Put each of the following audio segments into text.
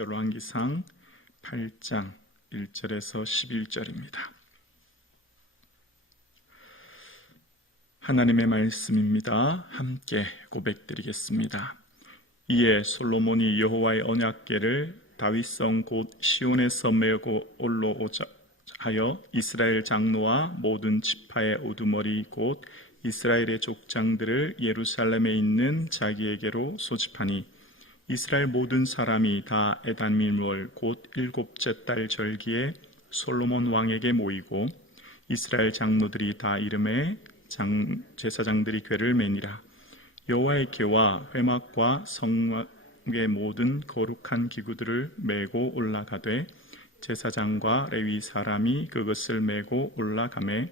열왕기상 8장 1절에서 11절입니다. 하나님의 말씀입니다. 함께 고백드리겠습니다. 이에 솔로몬이 여호와의 언약궤를 다윗성 곧 시온에서 메고 올라오자 하여 이스라엘 장로와 모든 지파의 우두머리 곧 이스라엘의 족장들을 예루살렘에 있는 자기에게로 소집하니 이스라엘 모든 사람이 다 에단밀월 곧 일곱째 달 절기에 솔로몬 왕에게 모이고 이스라엘 장로들이 다 이름에 제사장들이 궤를 매니라. 여호와의 궤와 회막과 성막의 모든 거룩한 기구들을 메고 올라가되 제사장과 레위 사람이 그것을 메고 올라가매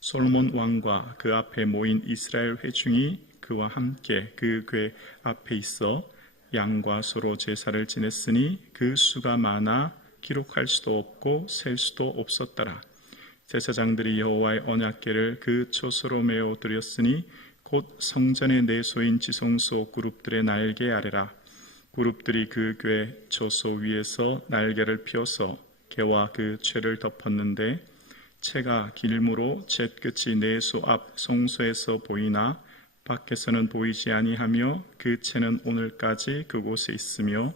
솔로몬 왕과 그 앞에 모인 이스라엘 회중이 그와 함께 그 궤 앞에 있어 양과 소로 제사를 지냈으니 그 수가 많아 기록할 수도 없고 셀 수도 없었더라. 제사장들이 여호와의 언약궤를 그 초소로 메어 드렸으니 곧 성전의 내소인 지성소 그룹들의 날개 아래라. 그룹들이 그 궤 초소 위에서 날개를 펴서 궤와 그 채를 덮었는데 채가 길므로 채 끝이 내소 앞 성소에서 보이나 밖에서는 보이지 아니하며 그 채는 오늘까지 그곳에 있으며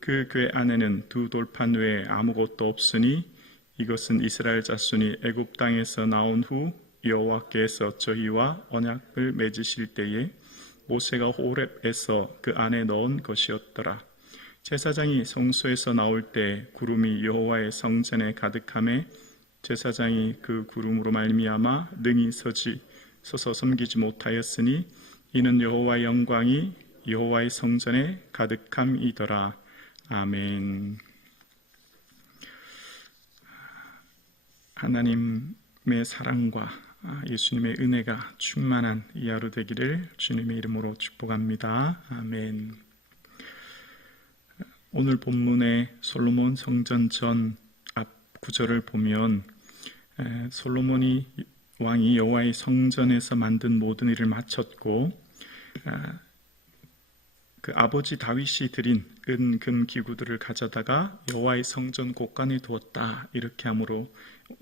그 궤 안에는 두 돌판 외에 아무것도 없으니 이것은 이스라엘 자손이 애굽 땅에서 나온 후 여호와께서 저희와 언약을 맺으실 때에 모세가 호렙에서 그 안에 넣은 것이었더라. 제사장이 성소에서 나올 때 구름이 여호와의 성전에 가득하매 제사장이 그 구름으로 말미암아 능히 서서 섬기지 못하였으니 이는 여호와의 영광이 여호와의 성전에 가득함이더라. 아멘. 하나님의 사랑과 예수님의 은혜가 충만한 이 하루 되기를 주님의 이름으로 축복합니다. 아멘. 오늘 본문의 솔로몬 성전 전 앞 구절을 보면 솔로몬이 왕이 여호와의 성전에서 만든 모든 일을 마쳤고 그 아버지 다윗이 드린 은, 금 기구들을 가져다가 여호와의 성전 곳간에 두었다. 이렇게 함으로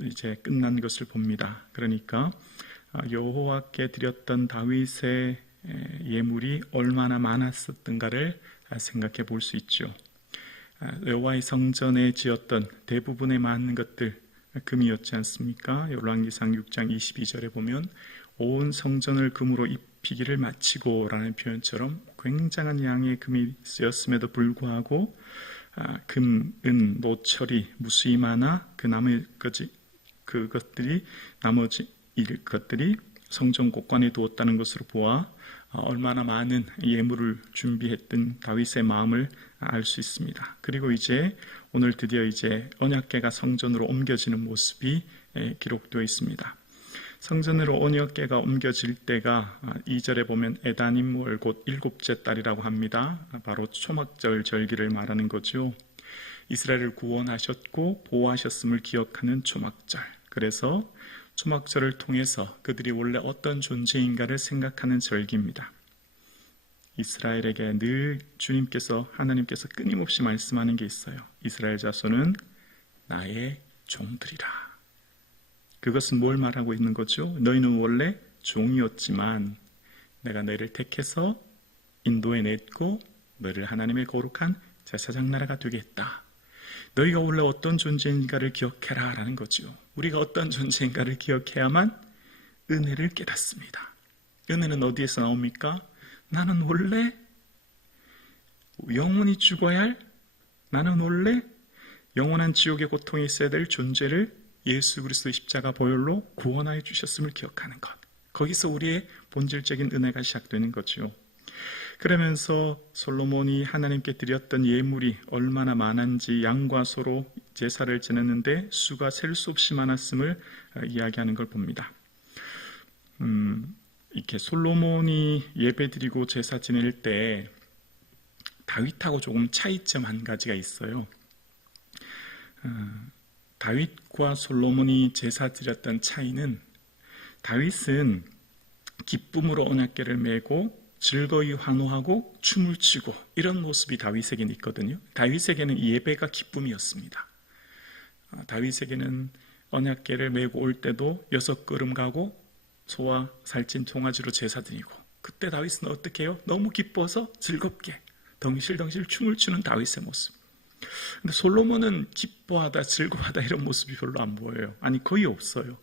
이제 끝난 것을 봅니다. 그러니까 여호와께 드렸던 다윗의 예물이 얼마나 많았었던가를 생각해 볼 수 있죠. 여호와의 성전에 지었던 대부분의 많은 것들 금이었지 않습니까? 열왕기상 6장 22절에 보면 온 성전을 금으로 입히기를 마치고 라는 표현처럼 굉장한 양의 금이 쓰였음에도 불구하고 금, 은, 노철이 무수히 많아 나머지 것들이 성전 곳간에 두었다는 것으로 보아 얼마나 많은 예물을 준비했던 다윗의 마음을 알 수 있습니다. 그리고 이제 오늘 드디어 이제 언약궤가 성전으로 옮겨지는 모습이 기록되어 있습니다. 성전으로 언약궤가 옮겨질 때가 2절에 보면 에다님월 곧 일곱째 달이라고 합니다. 바로 초막절 절기를 말하는 거죠. 이스라엘을 구원하셨고 보호하셨음을 기억하는 초막절. 그래서 초막절을 통해서 그들이 원래 어떤 존재인가를 생각하는 절기입니다. 이스라엘에게 늘 하나님께서 끊임없이 말씀하는 게 있어요. 이스라엘 자손은 나의 종들이라. 그것은 뭘 말하고 있는 거죠? 너희는 원래 종이었지만 내가 너희를 택해서 인도해냈고 너희를 하나님의 거룩한 제사장 나라가 되겠다. 너희가 원래 어떤 존재인가를 기억해라 라는 거죠. 우리가 어떤 존재인가를 기억해야만 은혜를 깨닫습니다. 은혜는 어디에서 나옵니까? 나는 원래 영원히 죽어야 할, 나는 원래 영원한 지옥의 고통이 있어야 될 존재를 예수 그리스도의 십자가 보혈로 구원하여 주셨음을 기억하는 것. 거기서 우리의 본질적인 은혜가 시작되는 거죠. 그러면서 솔로몬이 하나님께 드렸던 예물이 얼마나 많은지 양과 소로 제사를 지냈는데 수가 셀 수 없이 많았음을 이야기하는 걸 봅니다. 이렇게 솔로몬이 예배드리고 제사 지낼 때 다윗하고 조금 차이점 한 가지가 있어요. 다윗과 솔로몬이 제사 드렸던 차이는 다윗은 기쁨으로 언약궤를 메고 즐거이 환호하고 춤을 추고 이런 모습이 다윗에게는 있거든요. 다윗에게는 예배가 기쁨이었습니다. 다윗에게는 언약궤를 메고 올 때도 6걸음 가고 소와 살찐 송아지로 제사 드리고, 그때 다윗은 어떻게 해요? 너무 기뻐서 즐겁게 덩실덩실 춤을 추는 다윗의 모습. 근데 솔로몬은 기뻐하다 즐거워하다 이런 모습이 별로 안 보여요. 아니 거의 없어요.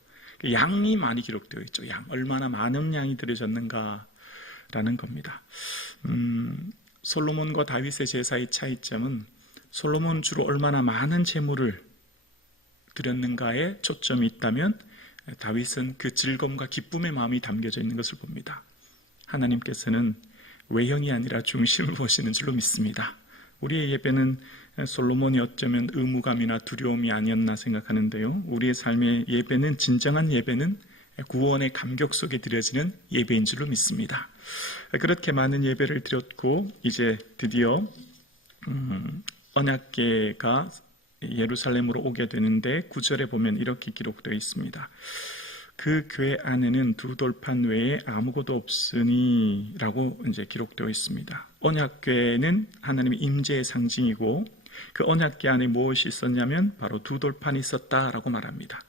양이 많이 기록되어 있죠. 양, 얼마나 많은 양이 드려졌는가 라는 겁니다. 솔로몬과 다윗의 제사의 차이점은 솔로몬은 주로 얼마나 많은 제물을 드렸는가에 초점이 있다면 다윗은 그 즐거움과 기쁨의 마음이 담겨져 있는 것을 봅니다. 하나님께서는 외형이 아니라 중심을 보시는 줄로 믿습니다. 우리의 예배는 솔로몬이 어쩌면 의무감이나 두려움이 아니었나 생각하는데요. 우리의 삶의 예배는, 진정한 예배는 구원의 감격 속에 드려지는 예배인 줄로 믿습니다. 그렇게 많은 예배를 드렸고 이제 드디어 언약궤가 예루살렘으로 오게 되는데 9절에 보면 이렇게 기록되어 있습니다. 그 궤 안에는 두 돌판 외에 아무것도 없으니 라고 이제 기록되어 있습니다. 언약궤는 하나님의 임재의 상징이고 그 언약궤 안에 무엇이 있었냐면 바로 두 돌판이 있었다라고 말합니다.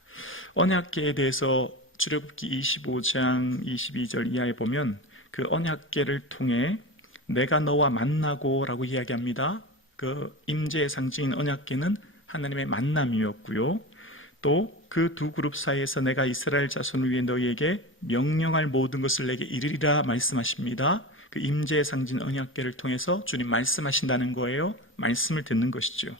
언약궤에 대해서 출애굽기 25장 22절 이하에 보면 그 언약궤를 통해 내가 너와 만나고 라고 이야기합니다. 그 임재의 상징인 언약궤는 하나님의 만남이었고요. 또 그 두 그룹 사이에서 내가 이스라엘 자손을 위해 너희에게 명령할 모든 것을 내게 이르리라 말씀하십니다. 그 임재의 상징 언약궤를 통해서 주님 말씀하신다는 거예요. 말씀을 듣는 것이죠.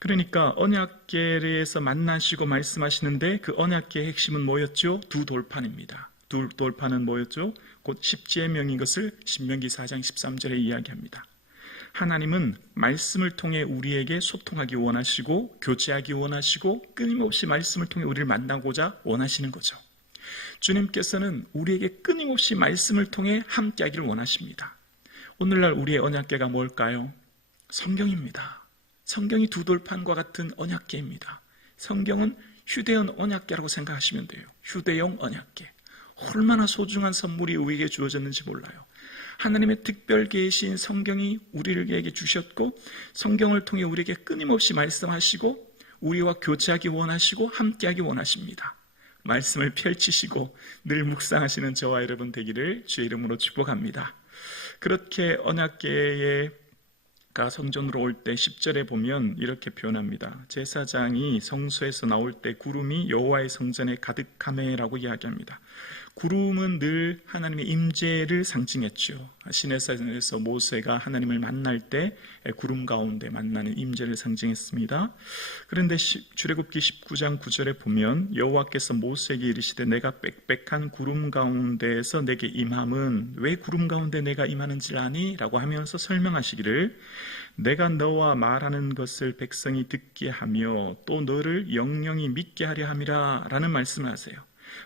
그러니까 언약궤에서 만나시고 말씀하시는데 그 언약궤의 핵심은 뭐였죠? 두 돌판입니다. 두 돌판은 뭐였죠? 곧 십계명인 것을 신명기 4장 13절에 이야기합니다. 하나님은 말씀을 통해 우리에게 소통하기 원하시고 교제하기 원하시고 끊임없이 말씀을 통해 우리를 만나고자 원하시는 거죠. 주님께서는 우리에게 끊임없이 말씀을 통해 함께하기를 원하십니다. 오늘날 우리의 언약궤가 뭘까요? 성경입니다. 성경이 두 돌판과 같은 언약궤입니다. 성경은 휴대용 언약궤라고 생각하시면 돼요. 휴대용 언약궤. 얼마나 소중한 선물이 우리에게 주어졌는지 몰라요. 하나님의 특별 계시인 성경이 우리에게 주셨고 성경을 통해 우리에게 끊임없이 말씀하시고 우리와 교제하기 원하시고 함께하기 원하십니다. 말씀을 펼치시고 늘 묵상하시는 저와 여러분 되기를 주의 이름으로 축복합니다. 그렇게 언약궤가 성전으로 올 때 10절에 보면 이렇게 표현합니다. 제사장이 성소에서 나올 때 구름이 여호와의 성전에 가득하매라고 이야기합니다. 구름은 늘 하나님의 임재를 상징했죠. 시내산에서 모세가 하나님을 만날 때 구름 가운데 만나는 임재를 상징했습니다. 그런데 출애굽기 19장 9절에 보면 여호와께서 모세에게 이르시되 내가 빽빽한 구름 가운데에서 내게 임함은 왜 구름 가운데 내가 임하는지를 아니? 라고 하면서 설명하시기를 내가 너와 말하는 것을 백성이 듣게 하며 또 너를 영영이 믿게 하려 함이라 라는 말씀을 하세요.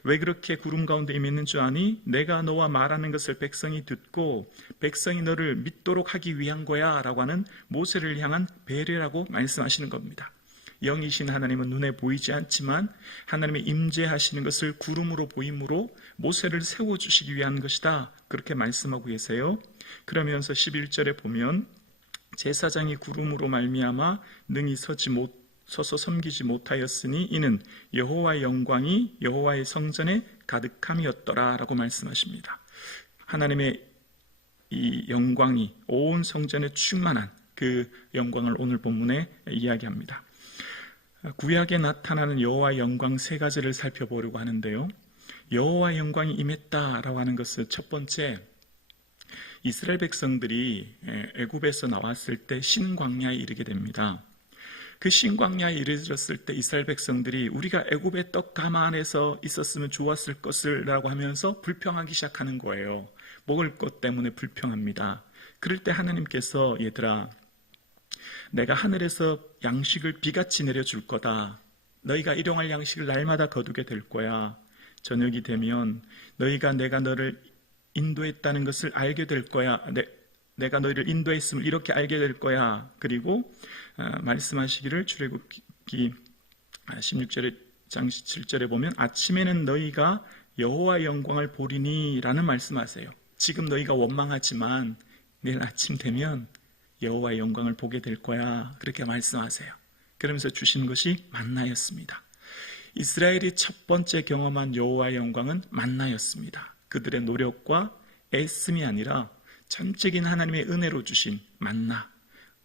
왜 그렇게 구름 가운데 임했는 줄 아니? 내가 너와 말하는 것을 백성이 듣고 백성이 너를 믿도록 하기 위한 거야 라고 하는 모세를 향한 배려라고 말씀하시는 겁니다. 영이신 하나님은 눈에 보이지 않지만 하나님의 임재하시는 것을 구름으로 보임으로 모세를 세워주시기 위한 것이다, 그렇게 말씀하고 계세요. 그러면서 11절에 보면 제사장이 구름으로 말미암아 능히 서서 섬기지 못하였으니 이는 여호와의 영광이 여호와의 성전에 가득함이었더라 라고 말씀하십니다. 하나님의 이 영광이 온 성전에 충만한 그 영광을 오늘 본문에 이야기합니다. 구약에 나타나는 여호와의 영광 세 가지를 살펴보려고 하는데요. 여호와의 영광이 임했다라고 하는 것은 첫 번째, 이스라엘 백성들이 애굽에서 나왔을 때 신광야에 이르게 됩니다. 그 신광야에 이르렀을 때 이스라엘 백성들이 우리가 애굽의 떡 가마 안에서 있었으면 좋았을 것을 라고 하면서 불평하기 시작하는 거예요. 먹을 것 때문에 불평합니다. 그럴 때 하나님께서 얘들아, 내가 하늘에서 양식을 비같이 내려줄 거다. 너희가 일용할 양식을 날마다 거두게 될 거야. 저녁이 되면 너희가 내가 너를 인도했다는 것을 알게 될 거야. 내가 너희를 인도했음을 이렇게 알게 될 거야. 그리고 말씀하시기를 출애굽기 16절에 장 7절에 보면 아침에는 너희가 여호와의 영광을 보리니 라는 말씀하세요. 지금 너희가 원망하지만 내일 아침 되면 여호와의 영광을 보게 될 거야. 그렇게 말씀하세요. 그러면서 주신 것이 만나였습니다. 이스라엘이 첫 번째 경험한 여호와의 영광은 만나였습니다. 그들의 노력과 애씀이 아니라 전적인 하나님의 은혜로 주신 만나,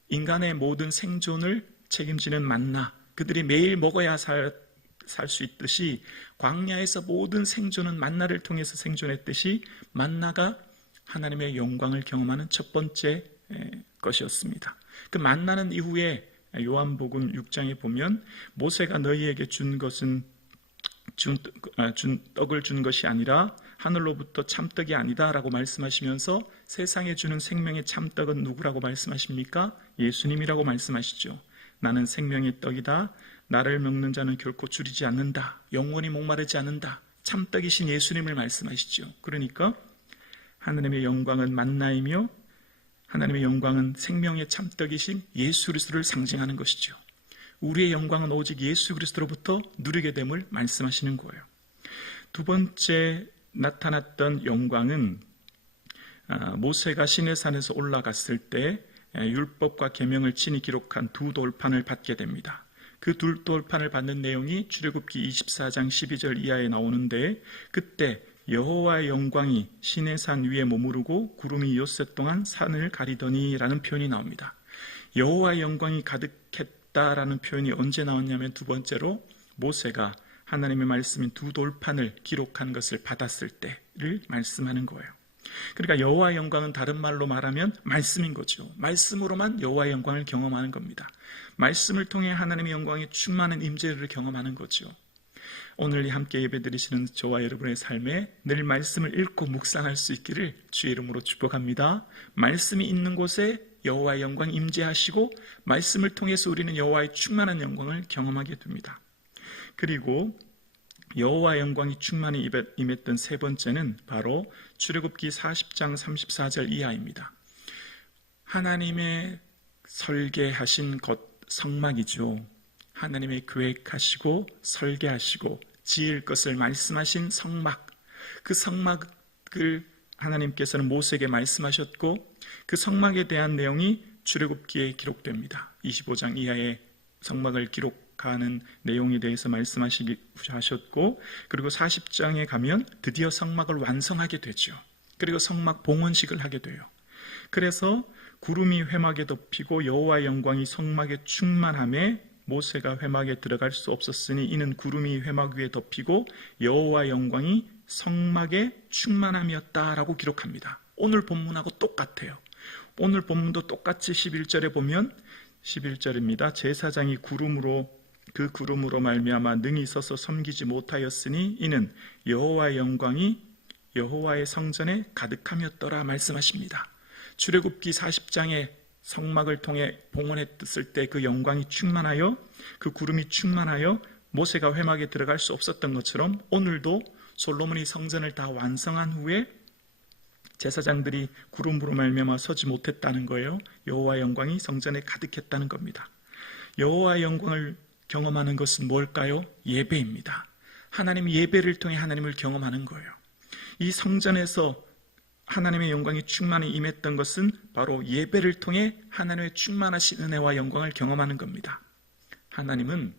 인간의 모든 생존을 책임지는 만나, 그들이 매일 먹어야 살 수 있듯이 광야에서 모든 생존은 만나를 통해서 생존했듯이 만나가 하나님의 영광을 경험하는 첫 번째 것이었습니다. 그 만나는 이후에 요한복음 6장에 보면 모세가 너희에게 준 것은 떡을 준 것이 아니라 하늘로부터 참떡이 아니다 라고 말씀하시면서 세상에 주는 생명의 참떡은 누구라고 말씀하십니까? 예수님이라고 말씀하시죠. 나는 생명의 떡이다. 나를 먹는 자는 결코 줄이지 않는다. 영원히 목마르지 않는다. 참떡이신 예수님을 말씀하시죠. 그러니까 하나님의 영광은 만나이며 하나님의 영광은 생명의 참떡이신 예수 그리스도를 상징하는 것이죠. 우리의 영광은 오직 예수 그리스도로부터 누리게 됨을 말씀하시는 거예요. 두 번째 나타났던 영광은 모세가 시내산에서 올라갔을 때 율법과 계명을 친히 기록한 두 돌판을 받게 됩니다. 그 두 돌판을 받는 내용이 출애굽기 24장 12절 이하에 나오는데 그때 여호와의 영광이 시내산 위에 머무르고 구름이 엿새 동안 산을 가리더니 라는 표현이 나옵니다. 여호와의 영광이 가득했다라는 표현이 언제 나왔냐면 두 번째로 모세가 하나님의 말씀인 두 돌판을 기록한 것을 받았을 때를 말씀하는 거예요. 그러니까 여호와의 영광은 다른 말로 말하면 말씀인 거죠. 말씀으로만 여호와의 영광을 경험하는 겁니다. 말씀을 통해 하나님의 영광이 충만한 임재를 경험하는 거죠. 오늘 함께 예배드리시는 저와 여러분의 삶에 늘 말씀을 읽고 묵상할 수 있기를 주의 이름으로 축복합니다. 말씀이 있는 곳에 여호와의 영광이 임재하시고 말씀을 통해서 우리는 여호와의 충만한 영광을 경험하게 됩니다. 그리고 여호와의 영광이 충만히 임했던 세 번째는 바로 출애굽기 40장 34절 이하입니다. 하나님의 설계하신 것 성막이죠. 하나님의 계획하시고 설계하시고 지을 것을 말씀하신 성막, 그 성막을 하나님께서는 모세에게 말씀하셨고 그 성막에 대한 내용이 출애굽기에 기록됩니다. 25장 이하의 성막을 기록하는 내용에 대해서 말씀하셨고 그리고 40장에 가면 드디어 성막을 완성하게 되죠. 그리고 성막 봉헌식을 하게 돼요. 그래서 구름이 회막에 덮이고 여호와의 영광이 성막에 충만함에 모세가 회막에 들어갈 수 없었으니 이는 구름이 회막 위에 덮이고 여호와의 영광이 성막에 충만함이었다라고 기록합니다. 오늘 본문하고 똑같아요. 오늘 본문도 똑같이 11절에 보면 11절입니다. 제사장이 그 구름으로 말미암아 능히 서서 섬기지 못하였으니 이는 여호와의 영광이 여호와의 성전에 가득함이었더라 말씀하십니다. 출애굽기 40장에 성막을 통해 봉헌했을 때 그 영광이 충만하여 그 구름이 충만하여 모세가 회막에 들어갈 수 없었던 것처럼 오늘도 솔로몬이 성전을 다 완성한 후에 제사장들이 구름으로 말미암아 서지 못했다는 거예요. 여호와의 영광이 성전에 가득했다는 겁니다. 여호와의 영광을 경험하는 것은 뭘까요? 예배입니다. 하나님의 예배를 통해 하나님을 경험하는 거예요. 이 성전에서 하나님의 영광이 충만히 임했던 것은 바로 예배를 통해 하나님의 충만하신 은혜와 영광을 경험하는 겁니다. 하나님은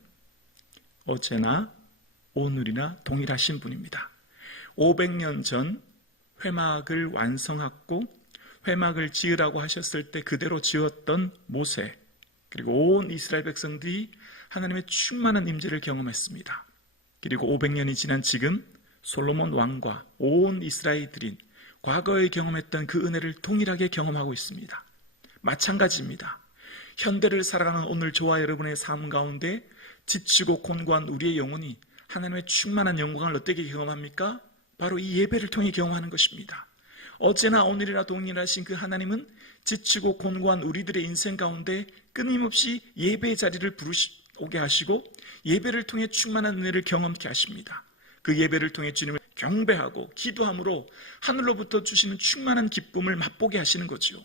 어제나 오늘이나 동일하신 분입니다. 500년 전 회막을 완성하고 회막을 지으라고 하셨을 때 그대로 지었던 모세 그리고 온 이스라엘 백성들이 하나님의 충만한 임재를 경험했습니다. 그리고 500년이 지난 지금 솔로몬 왕과 온 이스라엘들인 과거에 경험했던 그 은혜를 동일하게 경험하고 있습니다. 마찬가지입니다. 현대를 살아가는 오늘 저와 여러분의 삶 가운데 지치고 곤고한 우리의 영혼이 하나님의 충만한 영광을 어떻게 경험합니까? 바로 이 예배를 통해 경험하는 것입니다. 어제나 오늘이나 동일하신 그 하나님은 지치고 곤고한 우리들의 인생 가운데 끊임없이 예배의 자리를 오게 하시고 예배를 통해 충만한 은혜를 경험케 하십니다. 그 예배를 통해 주님을 경배하고 기도함으로 하늘로부터 주시는 충만한 기쁨을 맛보게 하시는 거죠.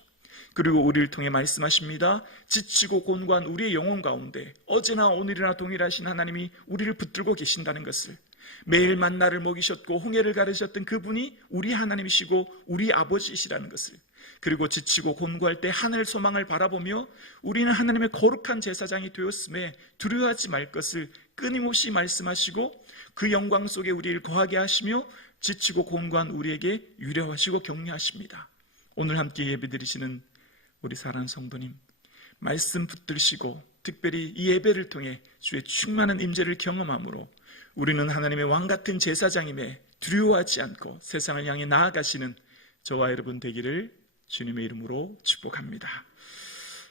그리고 우리를 통해 말씀하십니다. 지치고 곤고한 우리의 영혼 가운데 어제나 오늘이나 동일하신 하나님이 우리를 붙들고 계신다는 것을, 매일 만나를 먹이셨고 홍해를 가르셨던 그분이 우리 하나님이시고 우리 아버지이시라는 것을, 그리고 지치고 곤고할 때 하늘 소망을 바라보며 우리는 하나님의 거룩한 제사장이 되었음에 두려워하지 말 것을 끊임없이 말씀하시고 그 영광 속에 우리를 거하게 하시며 지치고 곤고한 우리에게 유려하시고 격려하십니다. 오늘 함께 예배드리시는 우리 사랑하는 성도님, 말씀 붙들시고 특별히 이 예배를 통해 주의 충만한 임재를 경험함으로 우리는 하나님의 왕같은 제사장임에 두려워하지 않고 세상을 향해 나아가시는 저와 여러분 되기를 주님의 이름으로 축복합니다.